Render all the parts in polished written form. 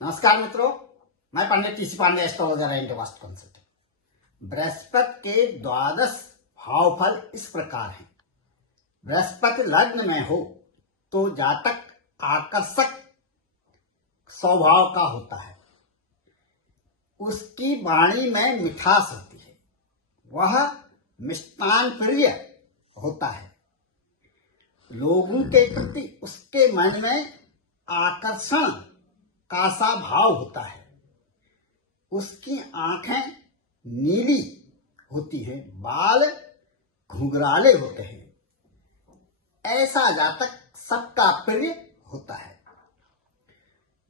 नमस्कार मित्रों, मैं Pandit TC Pandey, astrologer and vastu consultant. Brihaspati के द्वादश भावफल इस प्रकार हैं। बृहस्पति लग्न में हो तो जातक आकर्षक स्वभाव का होता है, उसकी वाणी में मिठास होती है, वह मिष्टान प्रिय होता है, लोगों के प्रति उसके मन में आकर्षण का सा भाव होता है, उसकी आंखें नीली होती हैं, बाल घुंघराले होते हैं, ऐसा जातक सबका प्रिय होता है।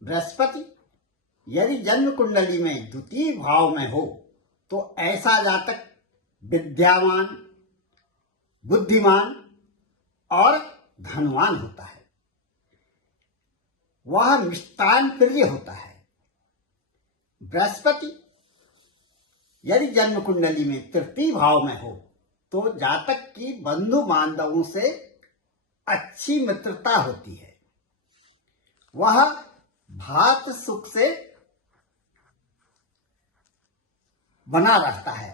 बृहस्पति यदि जन्म कुंडली में द्वितीय भाव में हो तो ऐसा जातक विद्यावान, बुद्धिमान और धनवान होता है, वह मिष्टान प्रिय होता है। बृहस्पति यदि जन्म कुंडली में तृतीय भाव में हो तो जातक की बंधु बांधवों से अच्छी मित्रता होती है, वह भात सुख से बना रहता है,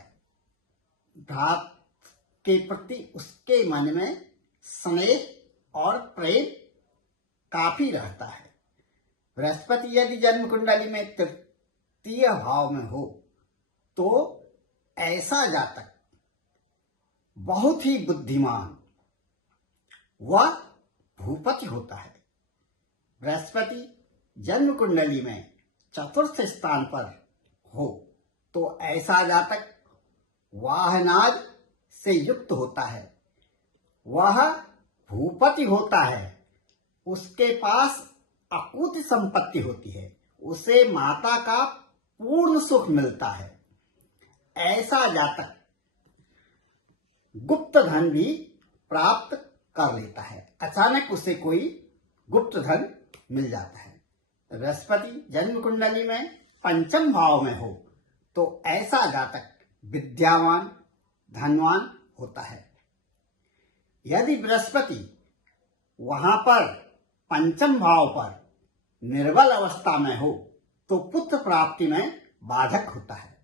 भात के प्रति उसके मन में स्नेह और प्रेम काफी रहता है। बृहस्पति यदि जन्म कुंडली में तृतीय भाव में हो तो ऐसा जातक बहुत ही बुद्धिमान व भूपति होता है। बृहस्पति जन्म कुंडली में चतुर्थ स्थान पर हो तो ऐसा जातक वाहनाज से युक्त होता है, वह भूपति होता है, उसके पास अकूत संपत्ति होती है, उसे माता का पूर्ण सुख मिलता है। ऐसा जातक गुप्त धन भी प्राप्त कर लेता है, अचानक उसे कोई गुप्त धन मिल जाता है। बृहस्पति जन्म कुंडली में पंचम भाव में हो तो ऐसा जातक विद्यावान, धनवान होता है। यदि बृहस्पति वहां पर पंचम भाव पर निर्बल अवस्था में हो तो पुत्र प्राप्ति में बाधक होता है।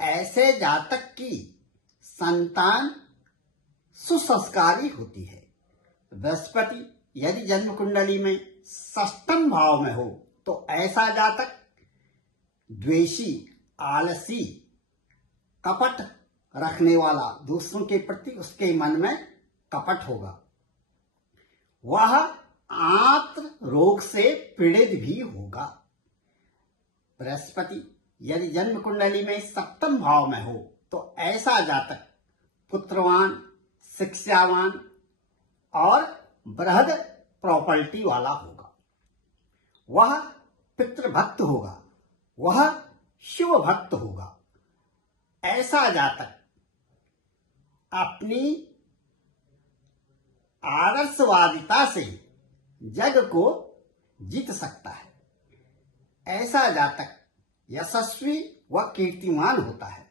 ऐसे जातक की संतान सुसंस्कारी होती है। बृहस्पति यदि जन्म कुंडली में षष्ठम भाव में हो तो ऐसा जातक द्वेषी, आलसी, कपट रखने वाला, दूसरों के प्रति उसके मन में कपट होगा, वह आंत्र रोग से पीड़ित भी होगा। बृहस्पति यदि जन्म कुंडली में सप्तम भाव में हो तो ऐसा जातक पुत्रवान, शिक्षावान और बृहद प्रॉपर्टी वाला होगा, वह पितृभक्त होगा, वह शिव भक्त होगा। ऐसा जातक अपनी आदर्शवादिता से जग को जीत सकता है। ऐसा जातक यशस्वी व कीर्तिमान होता है।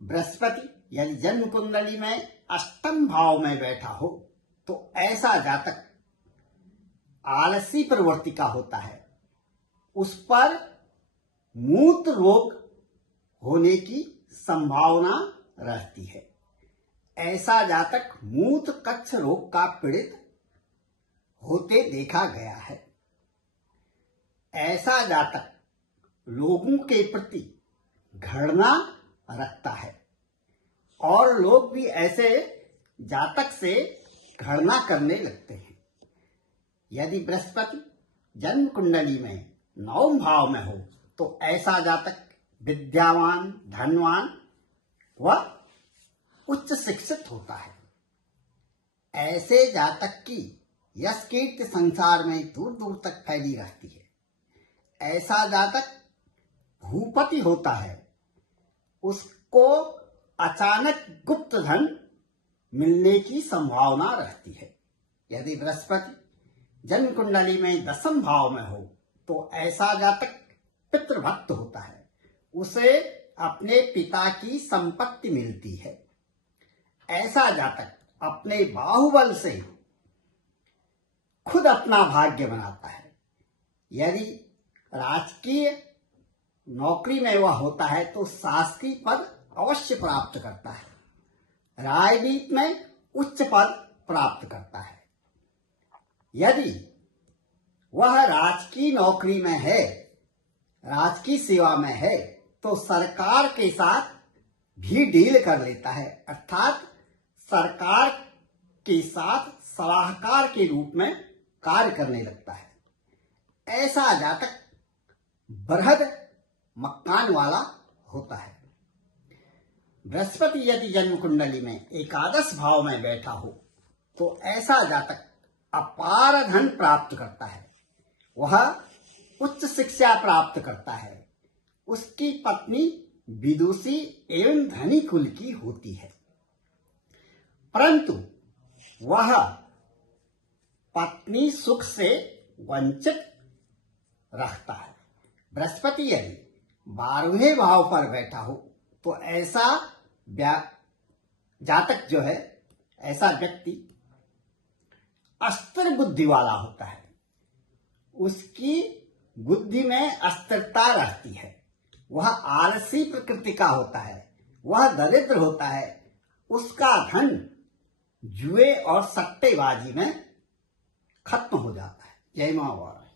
बृहस्पति यदि जन्म कुंडली में अष्टम भाव में बैठा हो तो ऐसा जातक आलसी प्रवृत्ति का होता है, उस पर मूत्र रोग होने की संभावना रहती है। ऐसा जातक मूत्र कच्छ रोग का पीड़ित होते देखा गया है। ऐसा जातक लोगों के प्रति घृणा रखता है और लोग भी ऐसे जातक से घृणा करने लगते हैं। यदि बृहस्पति जन्म कुंडली में नवम भाव में हो तो ऐसा जातक विद्यावान, धनवान व उच्च शिक्षित होता है। ऐसे जातक की यश कीर्ति संसार में दूर दूर तक फैली रहती है। ऐसा जातक भूपति होता है, उसको अचानक गुप्त धन मिलने की संभावना रहती है। यदि बृहस्पति जन्म कुंडली में दसम भाव में हो तो ऐसा जातक पितृभक्त होता है, उसे अपने पिता की संपत्ति मिलती है। ऐसा जातक अपने बाहुबल से खुद अपना भाग्य बनाता है। यदि राजकीय नौकरी में वह होता है तो शासकीय पद अवश्य प्राप्त करता है, राजनीति में उच्च पद प्राप्त करता है। यदि वह राजकीय नौकरी में है, राजकीय सेवा में है, तो सरकार के साथ भी डील कर लेता है, अर्थात सरकार के साथ सलाहकार के रूप में कार्य करने लगता है। ऐसा जातक बृहद मकान वाला होता है। बृहस्पति यदि जन्म कुंडली में एकादश भाव में बैठा हो तो ऐसा जातक अपार धन प्राप्त करता है, वह उच्च शिक्षा प्राप्त करता है, उसकी पत्नी विदुषी एवं धनी कुल की होती है, परंतु वह पत्नी सुख से वंचित रहता है। बृहस्पति यदि 12वें भाव पर बैठा हो तो ऐसा जातक जो है, ऐसा व्यक्ति अस्थिर बुद्धि वाला होता है, उसकी बुद्धि में अस्थिरता रहती है, वह आलसी प्रकृति का होता है, वह दरिद्र होता है, उसका धन जुए और सट्टेबाजी में खत्म हो जाता है। जय मां वारा।